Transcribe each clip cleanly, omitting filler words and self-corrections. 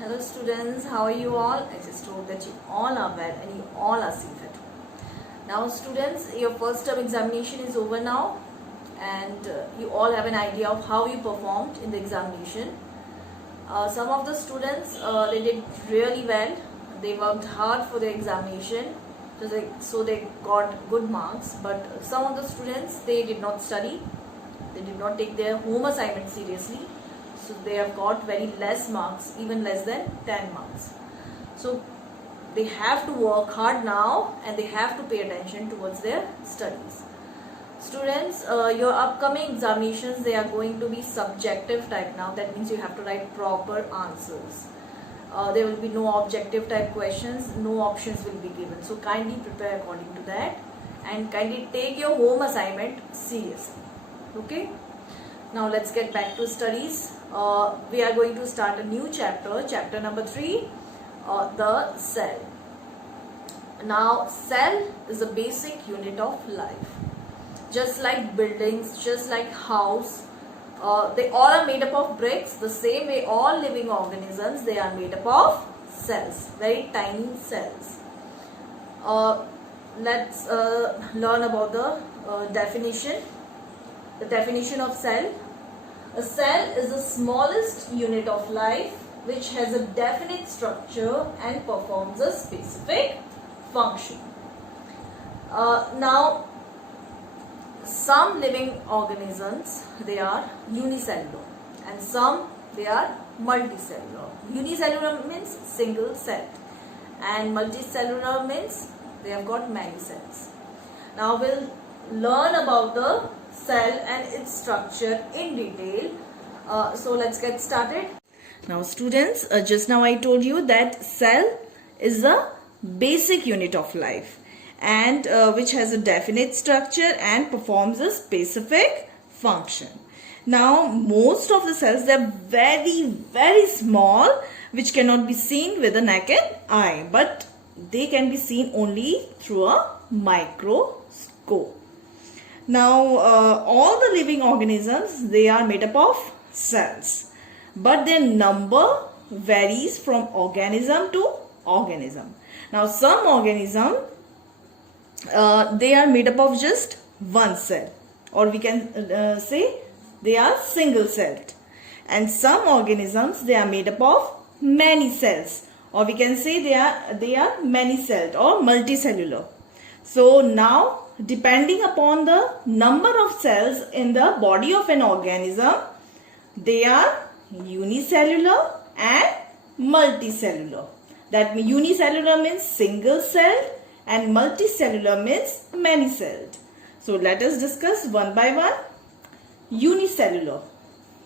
Hello students, how are you all? I just hope that you all are well and you all are safe at home. Now students, your first term examination is over now and you all have an idea of how you performed in the examination. Some of the students, they did really well. They worked hard for the examination, so they got good marks. But some of the students, they did not study. They did not take their home assignment seriously. So they have got very less marks, even less than 10 marks. So they have to work hard now and they have to pay attention towards their studies. Students, your upcoming examinations, they are going to be subjective type now. That means you have to write proper answers. There will be no objective type questions, no options will be given. So kindly prepare according to that and kindly take your home assignment seriously. Okay? Now let's get back to studies. We are going to start a new chapter, chapter number 3, the cell. Now cell is a basic unit of life. Just like buildings, just like house, they all are made up of bricks. The same way all living organisms, they are made up of cells, very tiny cells. Let's learn about the definition. The definition of cell. A cell is the smallest unit of life which has a definite structure and performs a specific function. Now, some living organisms, they are unicellular and some they are multicellular. Unicellular means single celled and multicellular means they have got many cells. Now we'll learn about the cell and its structure in detail. So let's get started. Now students, just now I told you that cell is a basic unit of life and which has a definite structure and performs a specific function. Now most of the cells, they are very small, which cannot be seen with the naked eye, but they can be seen only through a microscope. Now all the living organisms, they are made up of cells, but their number varies from organism to organism. Now some organism, they are made up of just one cell, or we can say they are single celled, and some organisms, they are made up of many cells, or we can say they are many celled or multicellular. So now, depending upon the number of cells in the body of an organism, they are unicellular and multicellular. That means unicellular means single celled and multicellular means many celled. So let us discuss one by one. Unicellular,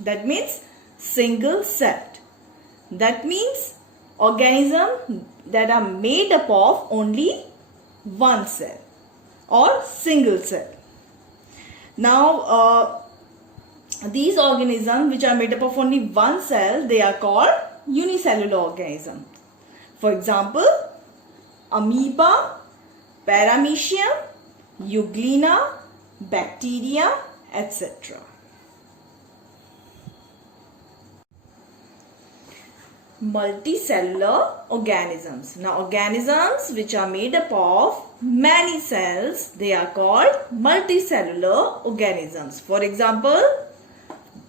that means single celled. That means organisms that are made up of only one cell or single cell. Now these organisms which are made up of only one cell, they are called unicellular organisms. For example, amoeba, paramecium, euglena, bacteria, etc. Multicellular organisms. Now organisms which are made up of many cells, they are called multicellular organisms. For example,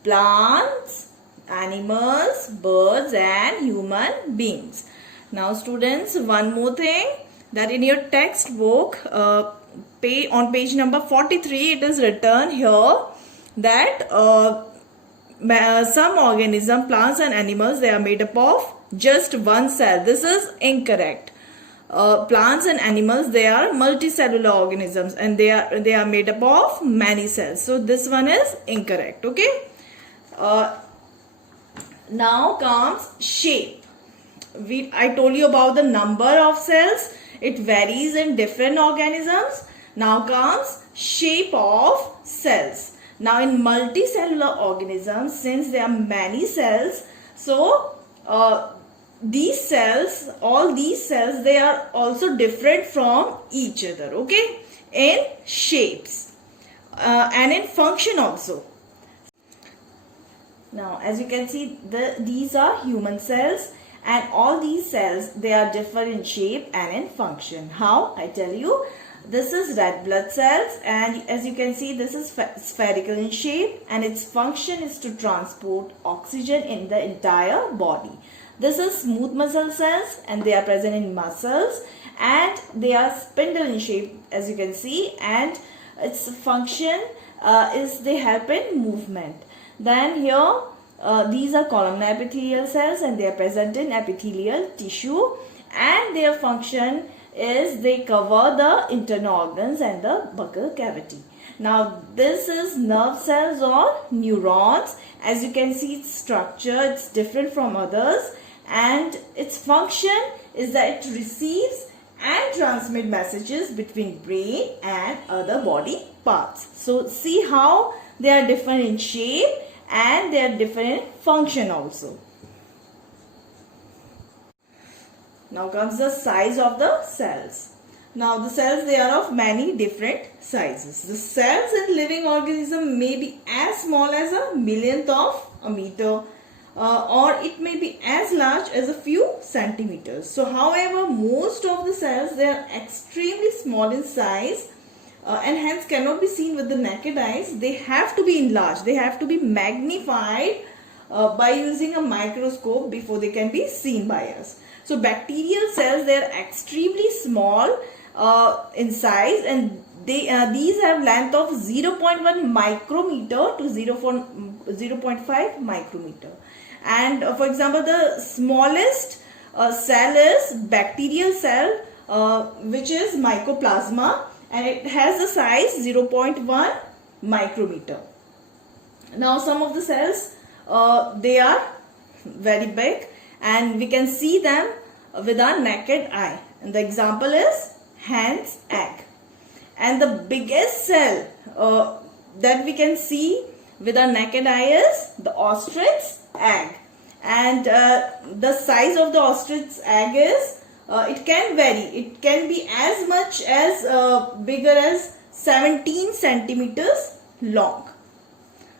plants, animals, birds and human beings. Now students, one more thing, that in your textbook on page number 43, it is written here that some organism, plants and animals, they are made up of just one cell. This is incorrect. Plants and animals, they are multicellular organisms and they are made up of many cells. So this one is incorrect. Okay. Now comes shape. I told you about the number of cells. It varies in different organisms. Now comes shape of cells. Now in multicellular organisms, since there are many cells, so these cells, all these cells, they are also different from each other, okay, in shapes and in function also. Now as you can see, these are human cells and all these cells, they are different in shape and in function. How? I tell you. This is red blood cells, and as you can see, this is spherical in shape, and its function is to transport oxygen in the entire body. This is smooth muscle cells, and they are present in muscles, and they are spindle in shape, as you can see, and its function is they help in movement. Then here these are columnar epithelial cells, and they are present in epithelial tissue, and their function is they cover the internal organs and the buccal cavity. Now this is nerve cells or neurons. As you can see, its structure, it's different from others, and its function is that it receives and transmit messages between brain and other body parts. So see how they are different in shape and they are different in function also. Now comes the size of the cells. Now the cells, they are of many different sizes. The cells in living organism may be as small as a millionth of a meter, or it may be as large as a few centimeters. So however, most of the cells, they are extremely small in size and hence cannot be seen with the naked eyes. They have to be enlarged. They have to be magnified by using a microscope before they can be seen by us. So bacterial cells, they are extremely small in size, and these have length of 0.1 micrometer to 0.5 micrometer. And for example, the smallest cell is bacterial cell, which is mycoplasma, and it has the size 0.1 micrometer. Now some of the cells, they are very big, and we can see them with our naked eye. And the example is hen's egg. And the biggest cell that we can see with our naked eye is the ostrich egg. And the size of the ostrich egg is, it can vary. It can be as much as bigger as 17 centimeters long.